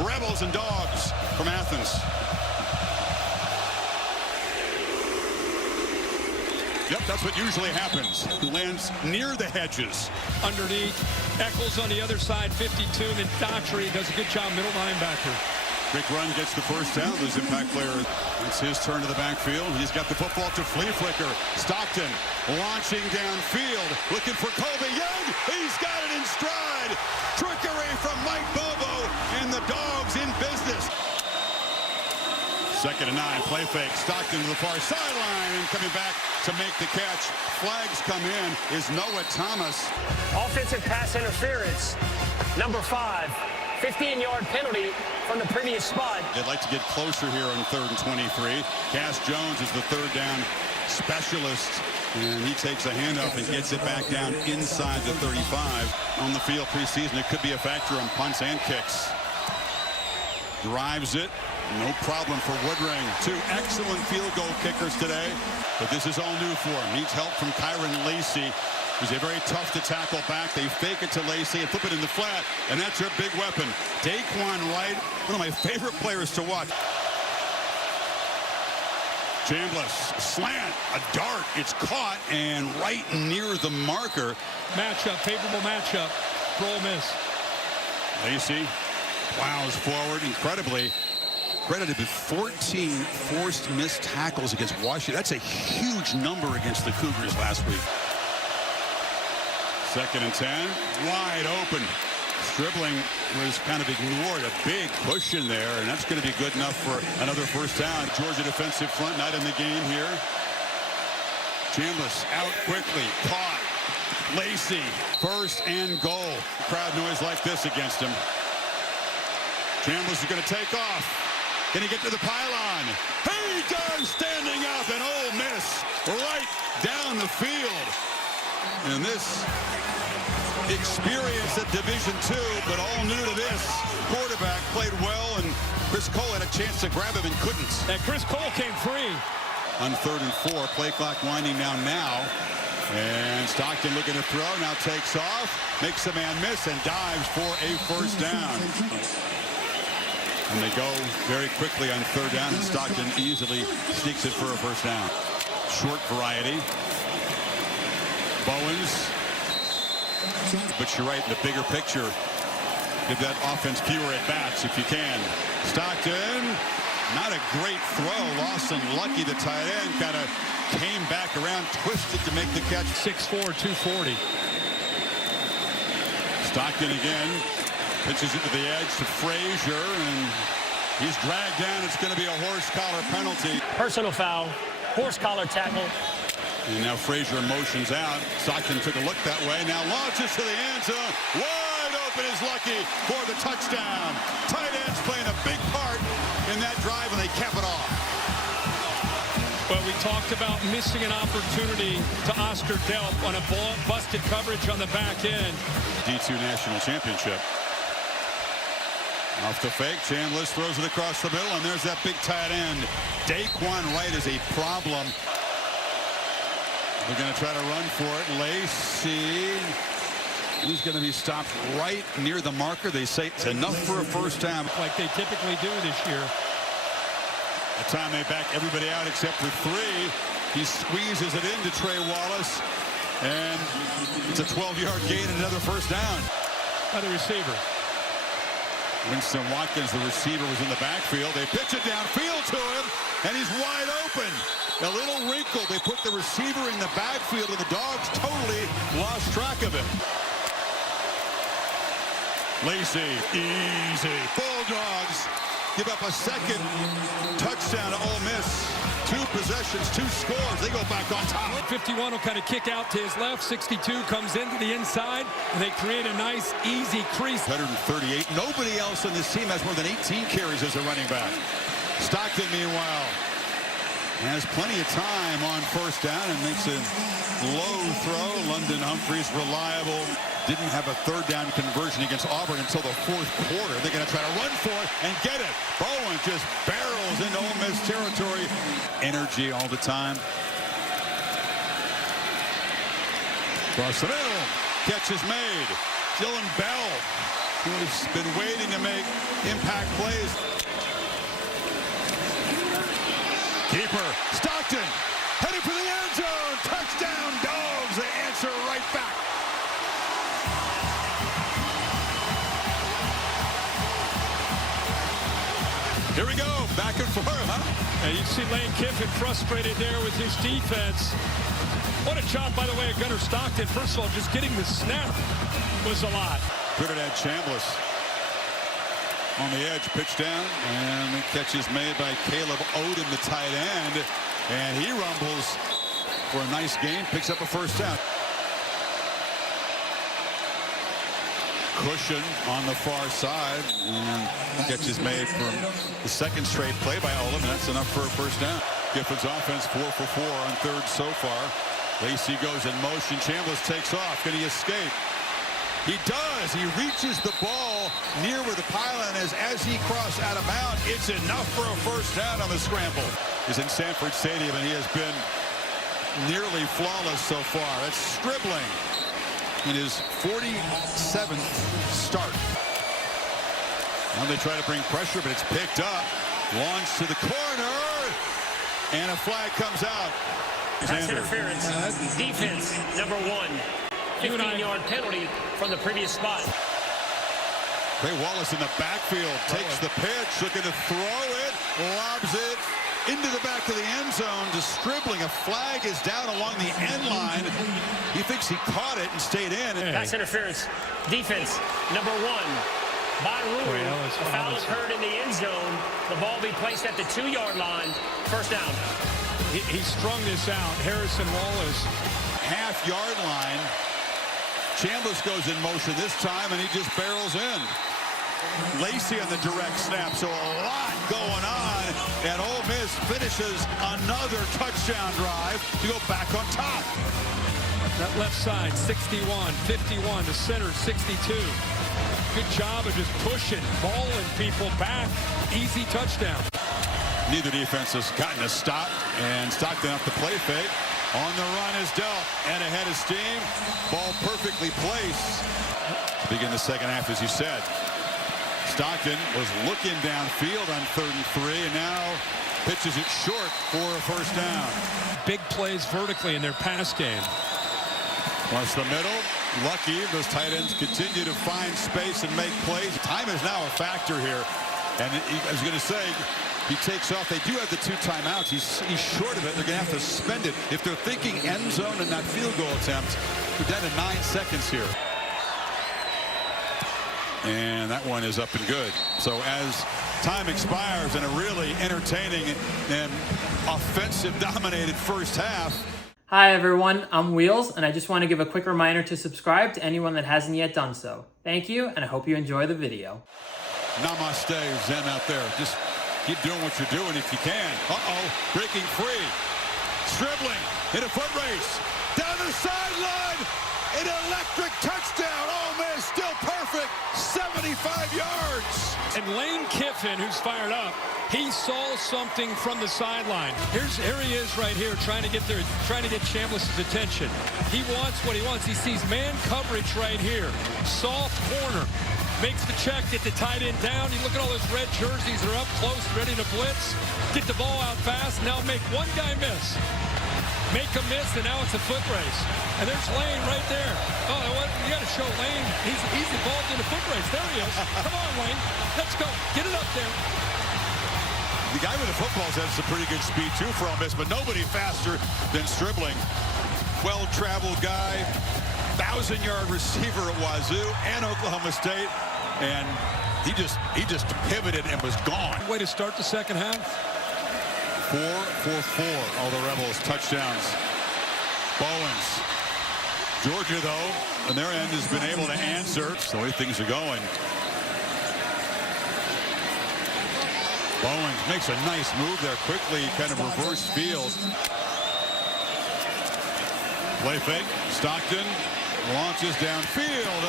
Rebels and Dogs from Athens. Yep, that's what usually happens. Lands near the hedges. Underneath. Eccles on the other side, 52. And then Daughtry does a good job, middle linebacker. Quick run gets the first down. Those impact players. It's his turn to the backfield. He's got the football to Flea Flicker. Stockton launching downfield. Looking for Colby Young. He's got it in stride. Trickery from Mike Bobo. And the Dogs in business. 2nd and 9, play fake, Stockton to the far sideline, and coming back to make the catch. Flags come in is Noah Thomas. Offensive pass interference, number 5, 15-yard penalty from the previous spot. They'd like to get closer here on 3rd and 23. Cass Jones is the 3rd down specialist, and he takes a handoff and gets it back down inside the 35. On the field preseason, it could be a factor on punts and kicks. Drives it. No problem for Woodring. 2 excellent field goal kickers today, but this is all new for him. Needs help from Kyron Lacey, who's a very tough to tackle back. They fake it to Lacey and flip it in the flat, and that's their big weapon. Daquan Wright, one of my favorite players to watch. Chambliss, slant, a dart. It's caught and right near the marker. Matchup, favorable matchup for Ole Miss. Lacey plows forward incredibly. Credited with 14 forced missed tackles against Washington. That's a huge number against the Cougars last week. 2nd and 10, wide open. Stribling was kind of ignored. A big push in there, and that's going to be good enough for another first down. Georgia defensive front not in the game here. Chambliss out quickly, caught. Lacey, 1st and goal. Crowd noise like this against him. Chambliss is going to take off. Can he get to the pylon? He does, standing up, and Ole Miss right down the field. And this experience at Division II, but all new to this. Quarterback played well, and Chris Cole had a chance to grab him and couldn't. And Chris Cole came free. On 3rd and 4, play clock winding down now. And Stockton looking to throw, now takes off, makes a man miss, and dives for a first down. And they go very quickly on 3rd down, and Stockton easily sneaks it for a first down. Short variety. Bowens. But you're right, in the bigger picture, give that offense fewer at-bats if you can. Stockton, not a great throw. Lawson Lucky, the tight end, kind of came back around, twisted to make the catch. 6'4", 240. Stockton again. Pitches it to the edge to Frazier, and he's dragged down. It's going to be a horse collar penalty. Personal foul, horse collar tackle. And now Frazier motions out. Stockton took a look that way. Now launches to the end zone. Wide open is Lucky for the touchdown. Tight ends playing a big part in that drive, and they cap it off. Well, we talked about missing an opportunity to Oscar Delp on a busted coverage on the back end. D2 National Championship. Off the fake, Chambliss throws it across the middle, and there's that big tight end. Daquan Wright is a problem. They're going to try to run for it. Lacey, he's going to be stopped right near the marker. They say it's enough for a first down. Like they typically do this year. The time they back everybody out except for 3. He squeezes it into Trey Wallace, and it's a 12-yard gain and another first down. By the receiver. Winston Watkins, the receiver, was in the backfield. They pitch it downfield to him, and he's wide open. A little wrinkle. They put the receiver in the backfield, and the Dogs totally lost track of him. Lacey, easy. Bulldogs give up a second touchdown to Ole Miss. 2 possessions, 2 scores. They go back on top. 51 will kind of kick out to his left. 62 comes into the inside, and they create a nice, easy crease. 138. Nobody else on this team has more than 18 carries as a running back. Stockton, meanwhile, has plenty of time on first down and makes a low throw. London Humphreys, reliable. Didn't have a 3rd down conversion against Auburn until the 4th quarter. They're going to try to run for it and get it. Bowen just barrels into Ole Miss territory. Energy all the time. Across the middle. Catch is made. Dylan Bell who's been waiting to make impact plays. Keeper, Stockton, headed for the end zone. Touchdown, Dogs. They answer right back. Here we go, back and forth, huh? And you see Lane Kiffin frustrated there with his defense. What a job, by the way, of Gunnar Stockton. First of all, just getting the snap was a lot. Trinidad Chambliss on the edge, pitch down, and the catch is made by Caleb Odom, the tight end, and he rumbles for a nice gain, picks up a first down. Cushion on the far side, and catch is made from the second straight play by Odom, and that's enough for a first down. Giffords offense 4 for 4 on third so far. Lacey goes in motion. Chambliss takes off. Can he escape? He does. He reaches the ball near where the pylon is as he crosses out of bounds. It's enough for a first down on the scramble. He's in Sanford Stadium, and he has been nearly flawless so far. That's Stribling in his 47th start. Now they try to bring pressure, but it's picked up. Launch to the corner, and a flag comes out. Pass interference. Defense, number 1. 15-yard penalty from the previous spot. Ray Wallace in the backfield takes the pitch, looking to throw it, lobs it into the back of the end zone to Stribling. A flag is down along the end line. He thinks he caught it and stayed in. Pass interference. Defense, number 1. By rule, a foul occurred in the end zone. The ball be placed at the 2-yard line. First down. He strung this out. Harrison Wallace. Half-yard line. Chambliss goes in motion this time, and he just barrels in. Lacey on the direct snap, so a lot going on, and Ole Miss finishes another touchdown drive to go back on top. That left side, 61, 51, the center, 62. Good job of just pushing, balling people back. Easy touchdown. Neither defense has gotten a stop, and Stockton off the play fake. On the run is dealt, and ahead of steam. Ball perfectly placed. To begin the second half, as you said. Stockton was looking downfield on 3rd and 3, and now pitches it short for a first down. Big plays vertically in their pass game. Across the middle, lucky. Those tight ends continue to find space and make plays. Time is now a factor here. And I was going to say, he takes off. They do have the 2 timeouts. He's short of it. They're going to have to spend it. If they're thinking end zone and not field goal attempt, we're down to 9 seconds here. And that one is up and good. So as time expires in a really entertaining and offensive-dominated first half. Hi everyone, I'm Wheels, and I just want to give a quick reminder to subscribe to anyone that hasn't yet done so. Thank you, and I hope you enjoy the video. Namaste, Zen out there. Just keep doing what you're doing if you can. Uh-oh, breaking free. Stribling in a foot race. Down the sideline. An electric touchdown. Ole Miss still perfect. 75 yards. And Lane Kiffin, who's fired up, he saw something from the sideline. Here he is right here trying to get Chambliss's attention. He wants what he wants. He sees man coverage right here. Soft corner. Makes the check, get the tight end down. You look at all those red jerseys. They're up close, ready to blitz. Get the ball out fast. Now make one guy miss. Make a miss, and now it's a foot race. And there's Lane right there. Oh, you got to show Lane. He's involved in a foot race. There he is. Come on, Lane. Let's go. Get it up there. The guy with the footballs has some pretty good speed, too, for Ole Miss, but nobody faster than Stribling. Well-traveled guy, 1,000-yard receiver at Wazoo and Oklahoma State, and he just pivoted and was gone. Way to start the second half. 4 for 4, all the Rebels touchdowns. Bowens. Georgia, though, on their end has been able to answer the way things are going. Bowens makes a nice move there quickly, kind of reverse field. Play fake. Stockton launches downfield.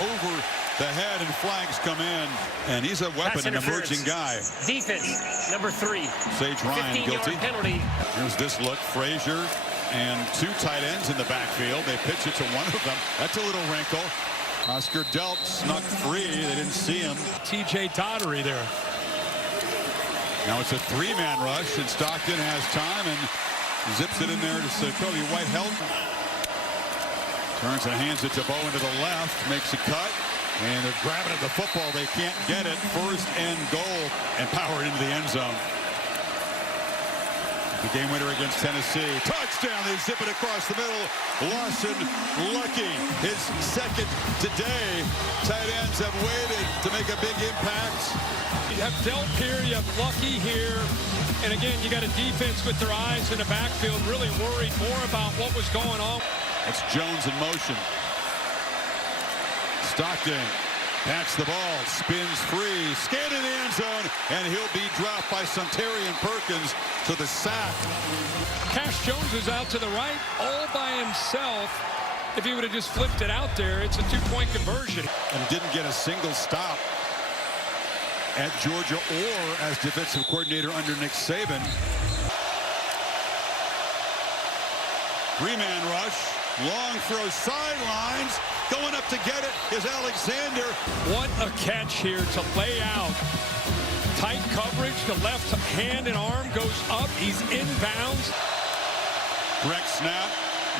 Over the head, and flags come in. And he's a weapon, an emerging guy. Defense, number 3. Sage Ryan guilty. Penalty. Here's this look. Frazier and 2 tight ends in the backfield. They pitch it to one of them. That's a little wrinkle. Oscar Delp snuck free. They didn't see him. TJ Dottery there. Now it's a three-man rush, and Stockton has time and zips it in there to Kobe White-Held. Turns and hands it to Bowen to the left, makes a cut, and they're grabbing at the football. They can't get it. First and goal, and power into the end zone. The game winner against Tennessee. Touchdown. They zip it across the middle. Lawson lucky. His second today. Tight ends have waited to make a big impact. You have Delp here. You have Lucky here. And again, you got a defense with their eyes in the backfield, really worried more about what was going on. That's Jones in motion. Stockton pats the ball, spins free, scanned in the end zone, and he'll be dropped by Sunterian Perkins to the sack. Cash Jones is out to the right all by himself. If he would have just flipped it out there, it's a two-point conversion. And didn't get a single stop at Georgia or as defensive coordinator under Nick Saban. Three-man rush, long throw sidelines. Going up to get it is Alexander. What a catch here to lay out. Tight coverage, the left hand and arm goes up. He's inbounds. Direct snap.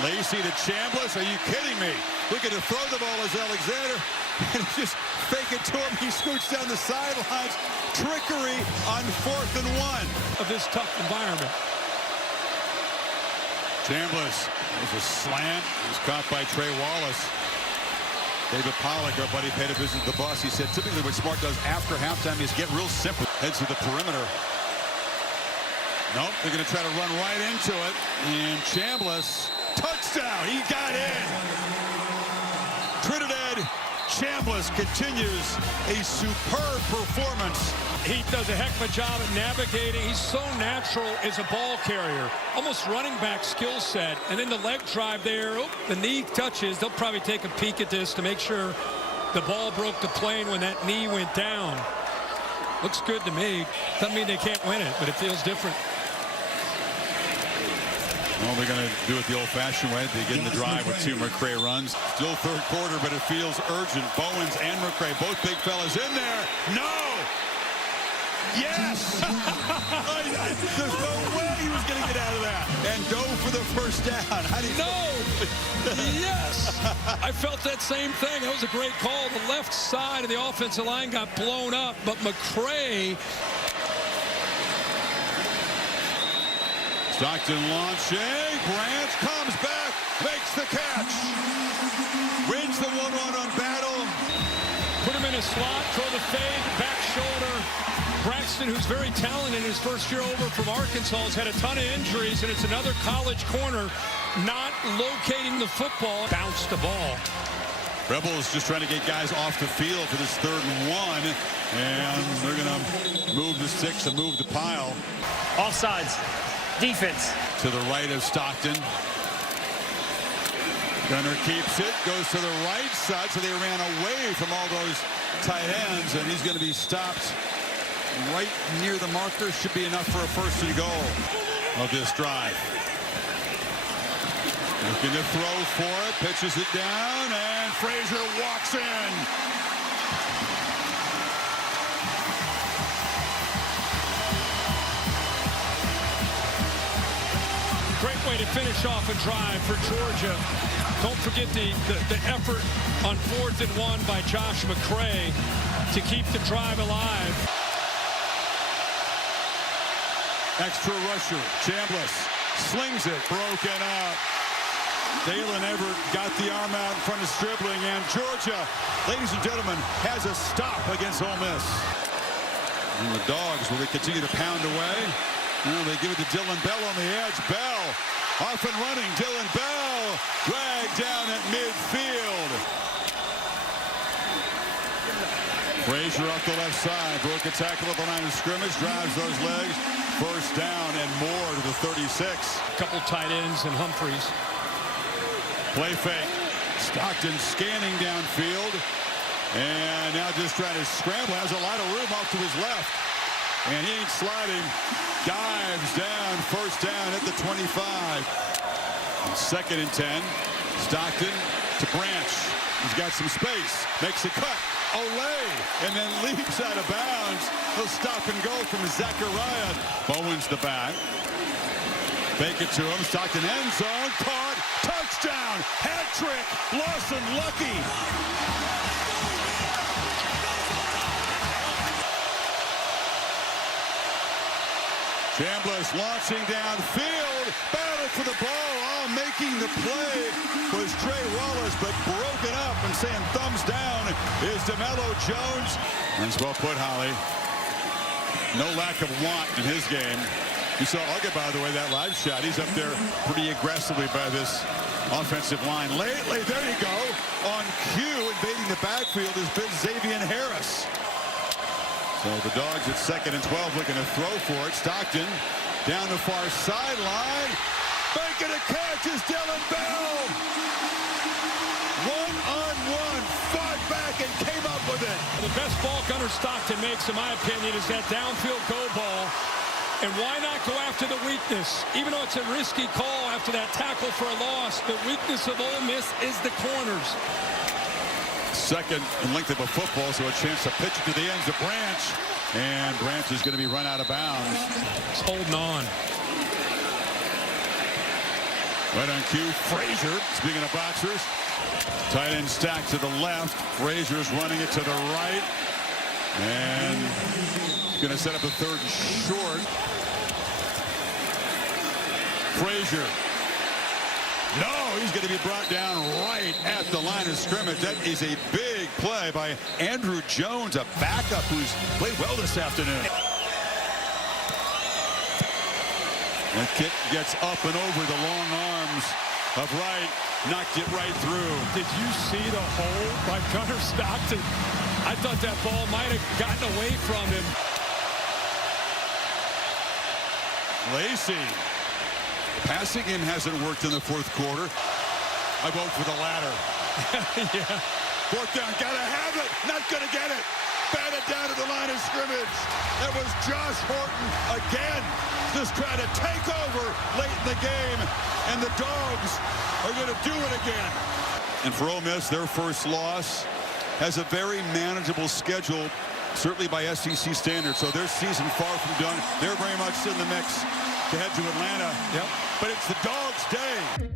Lacey to Chambliss. Are you kidding me? Looking to throw the ball is Alexander. And just fake it to him. He scoots down the sidelines. Trickery on 4th and 1. Of this tough environment. Chambliss. There's a slant. He's caught by Trey Wallace. David Pollock, our buddy, paid a visit to the bus. He said typically what Smart does after halftime is get real simple. Heads to the perimeter. Nope, they're going to try to run right into it. And Chambliss, touchdown. He got in. Trinidad Chambliss continues a superb performance. He does a heck of a job at navigating. He's so natural as a ball carrier. Almost running back skill set. And then the leg drive there. Oh, the knee touches. They'll probably take a peek at this to make sure the ball broke the plane when that knee went down. Looks good to me. Doesn't mean they can't win it, but it feels different. Well, they're going to do it the old-fashioned way. They get in the drive with 2 McCray runs. Still third quarter, but it feels urgent. Bowens and McCray, both big fellas in there. No! Yes! There's no way he was going to get out of that. And go for the first down. How do you No! Yes! I felt that same thing. That was a great call. The left side of the offensive line got blown up, but McCray... Stockton launching. Branch comes back, makes the catch. Wins the one-on-one battle. Put him in a slot, throw the fade, back shoulder. Braxton, who's very talented in his first year over from Arkansas, has had a ton of injuries, and it's another college corner not locating the football. Bounce the ball. Rebels just trying to get guys off the field for this 3rd and 1, and they're going to move the sticks and move the pile. Offsides. Defense. To the right of Stockton. Gunner keeps it, goes to the right side, so they ran away from all those tight ends, and he's going to be stopped right near the marker. Should be enough for a 1st and goal of this drive. Looking to throw for it, pitches it down, and Frazier walks in. Great way to finish off a drive for Georgia. Don't forget the effort on 4th and 1 by Josh McCray to keep the drive alive. Extra rusher, Chambliss slings it, broken up. Dalen Everett got the arm out in front of Stribling, and Georgia, ladies and gentlemen, has a stop against Ole Miss. And the Dogs, will they continue to pound away? No, they give it to Dylan Bell on the edge. Bell off and running. Dylan Bell dragged down at midfield. Frazier off the left side. Broke a tackle at the line of scrimmage. Drives those legs. First down and more to the 36. A couple tight ends and Humphreys. Play fake. Stockton scanning downfield. And now just trying to scramble. Has a lot of room off to his left. And he ain't sliding. Dives down. First down at the 25. 2nd and 10. Stockton to Branch. He's got some space. Makes a cut. Olay. And then leaps out of bounds. He'll stop and go from Zachariah. Bowen's the back. Fake it to him. Stockton end zone. Caught. Touchdown. Hat trick. Lawson lucky. Chambliss launching downfield. Battle for the ball. All making the play was Trey Wallace, but broken up and saying thumbs down is DeMello Jones. That's well put, Holly. No lack of want in his game. You saw Uga, by the way, that live shot. He's up there pretty aggressively by this offensive line. Lately, there you go. On cue, invading the backfield has been Xavier Harris. So the Dogs at 2nd and 12 looking to throw for it. Stockton down the far sideline. Making a catch is Dylan Bell. One-on-one. Fought back and came up with it. The best ball Gunnar Stockton makes, in my opinion, is that downfield go ball. And why not go after the weakness? Even though it's a risky call after that tackle for a loss, the weakness of Ole Miss is the corners. Second in length of a football, so a chance to pitch it to the ends of Branch. And Branch is going to be run out of bounds. He's holding on. Right on cue, Frazier. Speaking of boxers, tight end stacked to the left. Frazier's running it to the right. And going to set up a 3rd and short. Frazier. No, he's going to be brought down right at the line of scrimmage. That is a big play by Andrew Jones, a backup who's played well this afternoon. That kick gets up and over the long arms of Wright. Knocked it right through. Did you see the hold by Gunnar Stockton? I thought that ball might have gotten away from him. Lacey. Passing game hasn't worked in the 4th quarter. I vote for the latter. Yeah. 4th down, gotta have it. Not gonna get it. Batted down to the line of scrimmage. That was Josh Horton again. Just trying to take over late in the game. And the Dogs are gonna do it again. And for Ole Miss, their first loss has a very manageable schedule, certainly by SEC standards. So their season far from done. They're very much in the mix to head to Atlanta. Yep. But it's the Dogs' day.